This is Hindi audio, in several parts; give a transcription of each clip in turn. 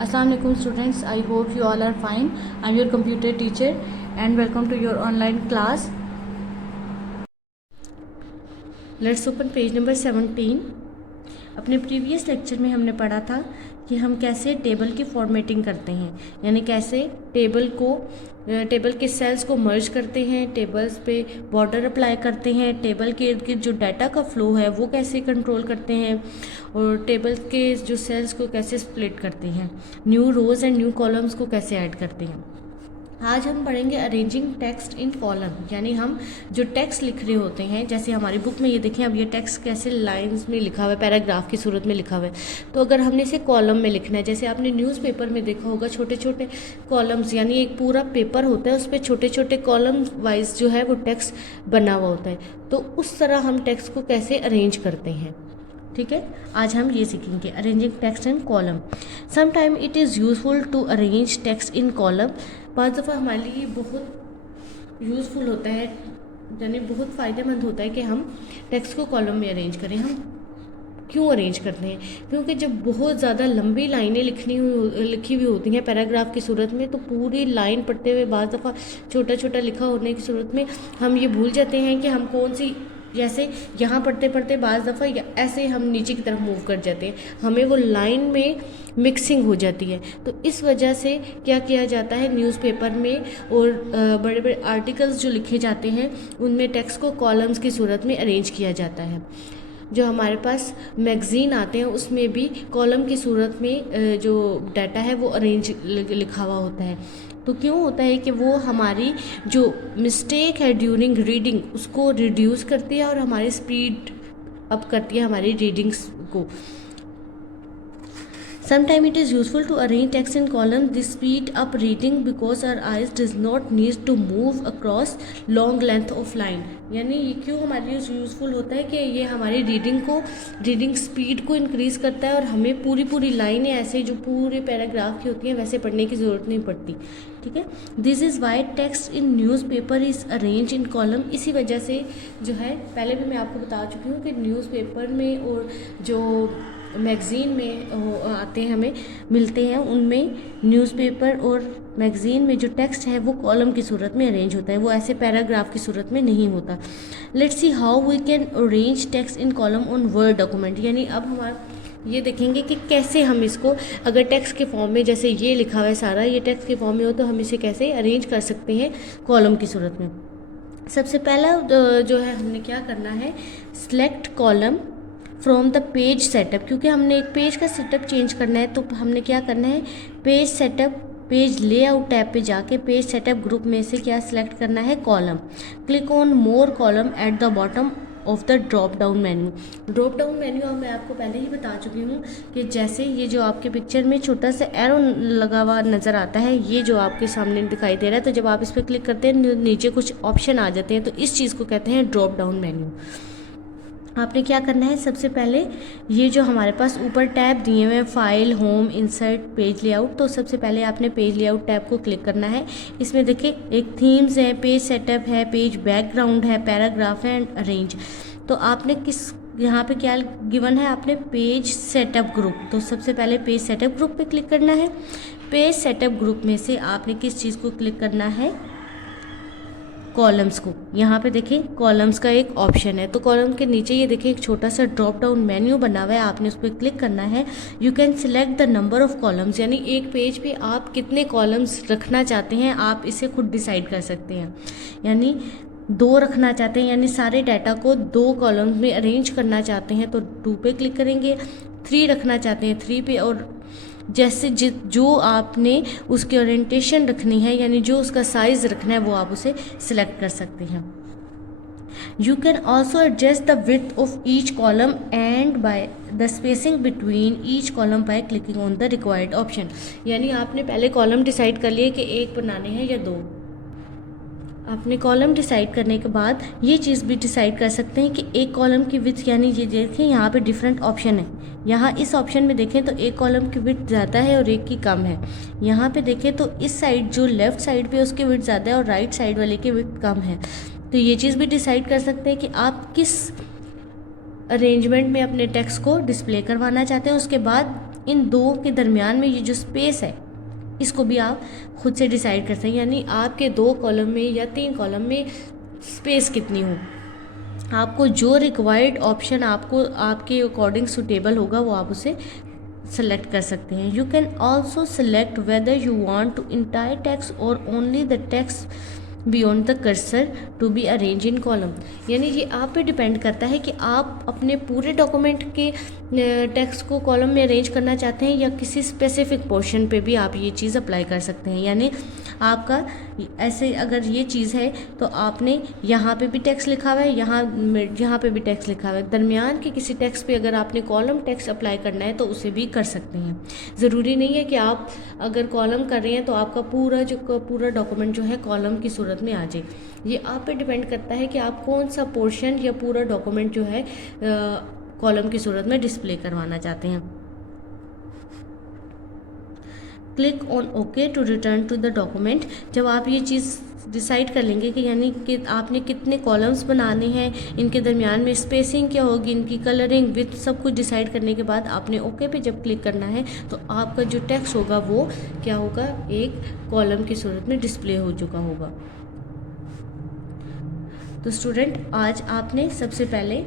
Assalamu alaikum students, I hope you all are fine. I am your computer teacher and welcome to your online class. Let's open page number 17. अपने प्रीवियस लेक्चर में हमने पढ़ा था कि हम कैसे टेबल की फॉर्मेटिंग करते हैं, यानी कैसे टेबल के सेल्स को मर्ज करते हैं, टेबल्स पे बॉर्डर अप्लाई करते हैं, टेबल के इर्द गिर्द जो डाटा का फ्लो है वो कैसे कंट्रोल करते हैं और टेबल के जो सेल्स को कैसे स्प्लिट करते हैं, new rows and new columns को कैसे ऐड करते हैं। आज हम पढ़ेंगे अरेंजिंग टेक्स्ट इन कॉलम, यानी हम जो टेक्स्ट लिख रहे होते हैं, जैसे हमारी बुक में ये देखें, अब ये टेक्स्ट कैसे लाइंस में लिखा हुआ है, पैराग्राफ की सूरत में लिखा हुआ है। तो अगर हमने इसे कॉलम में लिखना है, जैसे आपने न्यूज़पेपर में देखा होगा छोटे छोटे कॉलम्स, यानी एक पूरा पेपर होता है, उस पर छोटे छोटे कॉलम वाइज जो है वो टेक्स्ट बना हुआ होता है। तो उस तरह हम टेक्स्ट को कैसे अरेंज करते हैं, ठीक है। आज हम ये सीखेंगे arranging text in column. Some time it is useful to arrange text in column. पाँच दफ़ा हमारे लिए बहुत यूज़फुल होता है, यानी बहुत फ़ायदेमंद होता है कि हम टेक्स्ट को कॉलम में अरेंज करें। हम क्यों अरेंज करते हैं? क्योंकि जब बहुत ज़्यादा लंबी लाइनें लिखी हुई होती हैं पैराग्राफ की सूरत में, तो पूरी लाइन पढ़ते हुए बाज़ दफ़ा छोटा छोटा लिखा होने की सूरत में हम ये भूल जाते हैं कि हम कौन सी, जैसे यहाँ पढ़ते पढ़ते बाज़ दफ़ा ऐसे हम नीचे की तरफ मूव कर जाते हैं, हमें वो लाइन में मिक्सिंग हो जाती है। तो इस वजह से क्या किया जाता है, न्यूज़पेपर में और बड़े बड़े आर्टिकल्स जो लिखे जाते हैं उनमें टेक्स्ट को कॉलम्स की सूरत में अरेंज किया जाता है। जो हमारे पास मैगज़ीन आते हैं उसमें भी कॉलम की सूरत में जो डाटा है वो अरेंज लिखा हुआ होता है। तो क्यों होता है कि वो हमारी जो मिस्टेक है ड्यूरिंग रीडिंग उसको रिड्यूस करती है और हमारी स्पीड अप करती है हमारी रीडिंग्स को। Sometimes it is useful to arrange text in columns. This speed up reading because our eyes does not need to move across long length of line. यानी ये क्यों हमारे लिए यूज़फुल होता है कि ये हमारी रीडिंग स्पीड को इंक्रीज़ करता है और हमें पूरी लाइनें ऐसे जो पूरे पैराग्राफ की होती हैं वैसे पढ़ने की ज़रूरत नहीं पड़ती, ठीक है। This is Y text in newspaper is arrange in column. इसी वजह से जो है, पहले भी मैं आपको बता चुकी हूँ कि न्यूज़पेपर में और जो मैगज़ीन में आते हैं हमें मिलते हैं, उनमें न्यूज़पेपर और मैगज़ीन में जो टेक्स्ट है वो कॉलम की सूरत में अरेंज होता है, वो ऐसे पैराग्राफ की सूरत में नहीं होता। Let's see how we can arrange text in column on word document. यानी अब हमारा ये देखेंगे कि कैसे हम इसको, अगर टेक्स्ट के फॉर्म में जैसे ये लिखा हुआ है सारा, ये टेक्स्ट के फॉर्म में हो तो हम इसे कैसे अरेंज कर सकते हैं कॉलम की सूरत में। सबसे पहला जो है हमने क्या करना है, select column from the page setup. क्योंकि हमने एक पेज का सेटअप चेंज करना है तो हमने क्या करना है, page setup, page layout tab पे जाके पेज सेटअप ग्रुप में से क्या सिलेक्ट करना है, column. Click on more column at the bottom of the drop down menu. Drop down menu मैं आपको पहले ही बता चुकी हूँ कि जैसे ये जो आपके पिक्चर में छोटा सा एरो लगा हुआ नज़र आता है, ये जो आपके सामने दिखाई दे रहा है, तो जब आप इस पर क्लिक करते हैं नीचे कुछ ऑप्शन आ जाते हैं, तो इस चीज़ को कहते हैं ड्रॉप डाउन मेन्यू। आपने क्या करना है, सबसे पहले ये जो हमारे पास ऊपर टैब दिए हुए हैं, file, home, insert, page layout, तो सबसे पहले आपने पेज लेआउट टैब को क्लिक करना है। इसमें देखिए एक थीम्स है, पेज सेटअप है, पेज बैकग्राउंड है, पैराग्राफ है एंड अरेंज। तो आपने यहाँ पे क्या गिवन है, आपने पेज सेटअप ग्रुप, तो सबसे पहले पेज सेटअप ग्रुप पे क्लिक करना है। पेज सेटअप ग्रुप में से आपने किस चीज़ को क्लिक करना है, कॉलम्स को। यहाँ पे देखिए कॉलम्स का एक ऑप्शन है, तो कॉलम के नीचे ये देखिए एक छोटा सा ड्रॉप डाउन मेन्यू बना हुआ है, आपने उस पर क्लिक करना है। You can select the number of columns, यानी एक पेज पे आप कितने कॉलम्स रखना चाहते हैं आप इसे खुद डिसाइड कर सकते हैं। यानी 2 रखना चाहते हैं, यानी सारे डाटा को 2 कॉलम्स में अरेंज करना चाहते हैं तो 2 पे क्लिक करेंगे। 3 रखना चाहते हैं 3 पे, और जैसे जो आपने उसकी ओरिएंटेशन रखनी है, यानी जो उसका साइज़ रखना है वो आप उसे सिलेक्ट कर सकते हैं। You can also adjust the width of each column and by the spacing between each column by clicking on the required option. यानी आपने पहले कॉलम डिसाइड कर लिए कि 1 बनाने हैं या 2। आपने कॉलम डिसाइड करने के बाद ये चीज़ भी डिसाइड कर सकते हैं कि एक कॉलम की विड्थ, यानी ये देखें यहाँ पे डिफरेंट ऑप्शन है, यहाँ इस ऑप्शन में देखें तो एक कॉलम की विड्थ ज़्यादा है और एक की कम है। यहाँ पे देखें तो इस साइड जो लेफ़्ट साइड पे उसकी विड्थ ज़्यादा है और राइट साइड वाले की विड्थ कम है। तो ये चीज़ भी डिसाइड कर सकते हैं कि आप किस अरेंजमेंट में अपने टेक्स्ट को डिस्प्ले करवाना चाहते हैं। उसके बाद इन दो के दरमियान में ये जो स्पेस है इसको भी आप खुद से डिसाइड कर सकते हैं, यानी आपके 2 कॉलम में या 3 कॉलम में स्पेस कितनी हो। आपको जो रिक्वायर्ड ऑप्शन आपको आपके अकॉर्डिंग सुटेबल होगा वो आप उसे सेलेक्ट कर सकते हैं। You can also select whether you want to entire text or only the text beyond the cursor to be arrange in column, यानी ये आप पे डिपेंड करता है कि आप अपने पूरे डॉक्यूमेंट के टेक्स्ट को कॉलम में अरेंज करना चाहते हैं या किसी स्पेसिफिक पोर्शन पे भी आप ये चीज़ अप्लाई कर सकते हैं। यानी आपका ऐसे अगर ये चीज़ है तो आपने यहाँ पे भी टेक्स्ट लिखा हुआ है, यहाँ पे भी टेक्स्ट लिखा हुआ है, दरमियान के किसी टेक्स्ट पे अगर आपने कॉलम टेक्स्ट अप्लाई करना है तो उसे भी कर सकते हैं। ज़रूरी नहीं है कि आप अगर कॉलम कर रहे हैं तो आपका पूरा डॉक्यूमेंट जो है कॉलम की सूरत में आ जाए। ये आप पे डिपेंड करता है कि आप कौन सा पोर्शन या पूरा डॉक्यूमेंट जो है कॉलम की सूरत में डिस्प्ले करवाना चाहते हैं। Click on okay to return to the document. जब आप ये चीज़ डिसाइड कर लेंगे कि यानी कि आपने कितने कॉलम्स बनाने हैं, इनके दरमियान में स्पेसिंग क्या होगी, इनकी कलरिंग विथ सब कुछ डिसाइड करने के बाद आपने ओके पे जब क्लिक करना है तो आपका जो टेक्स्ट होगा वो क्या होगा, एक कॉलम की सूरत में डिस्प्ले हो चुका होगा। तो स्टूडेंट आज आपने सबसे पहले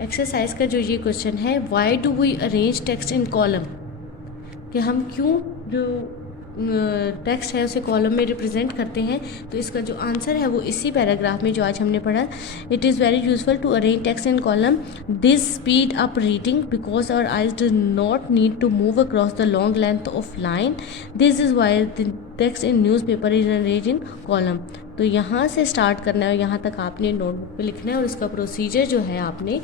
एक्सरसाइज का जो ये क्वेश्चन है, why do we arrange text in column, कि हम क्यों जो टेक्स्ट है उसे कॉलम में रिप्रेजेंट करते हैं, तो इसका जो आंसर है वो इसी पैराग्राफ में जो आज हमने पढ़ा। It is very useful to arrange text in column, this speed up reading because our eyes do not need to move across the long length of line, this is why the text in newspaper is arrange in column. तो यहाँ से स्टार्ट करना है, यहाँ तक आपने नोटबुक पे लिखना है और इसका प्रोसीजर जो है आपने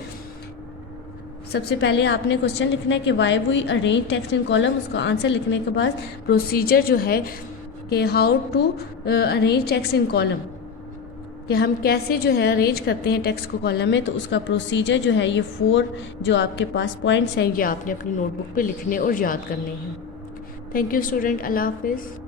सबसे पहले आपने क्वेश्चन लिखना है कि why we arrange text in column, उसका आंसर लिखने के बाद प्रोसीजर जो है कि how to arrange text in column, कि हम कैसे जो है अरेंज करते हैं टेक्स्ट को कॉलम में, तो उसका प्रोसीजर जो है ये 4 जो आपके पास पॉइंट्स हैं ये आपने अपनी नोटबुक पे लिखने और याद करने हैं। थैंक यू स्टूडेंट, अल्लाह हाफिज़।